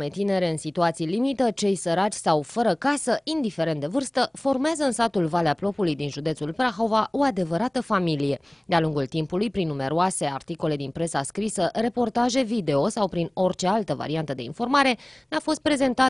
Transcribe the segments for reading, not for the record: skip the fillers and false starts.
Tinere în situații limită, cei săraci sau fără casă, indiferent de vârstă, formează în satul Valea Plopului din județul Prahova o adevărată familie. De-a lungul timpului, prin numeroase articole din presa scrisă, reportaje video sau prin orice altă variantă de informare, ne-a fost prezentat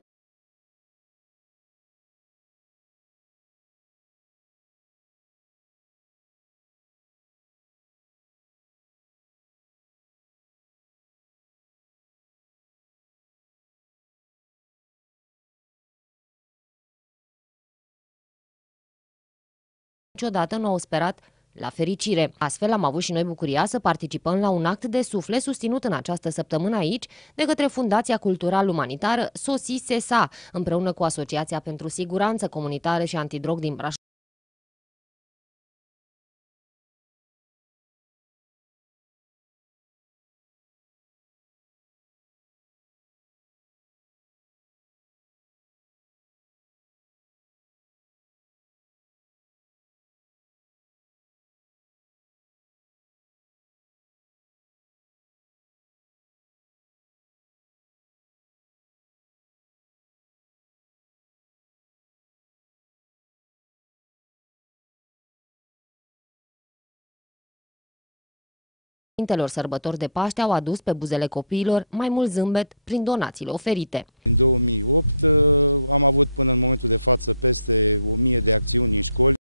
niciodată nu au sperat la fericire. Astfel am avut și noi bucuria să participăm la un act de suflet susținut în această săptămână aici de către Fundația Cultural-Umanitară Sosi Sesa, împreună cu Asociația pentru Siguranță Comunitară și Antidrog din Brașov. Sfintelor sărbători de Paște au adus pe buzele copiilor mai mult zâmbet prin donațiile oferite. În 2008 am avut până în momentul de față peste 1000 de acțiuni în școli.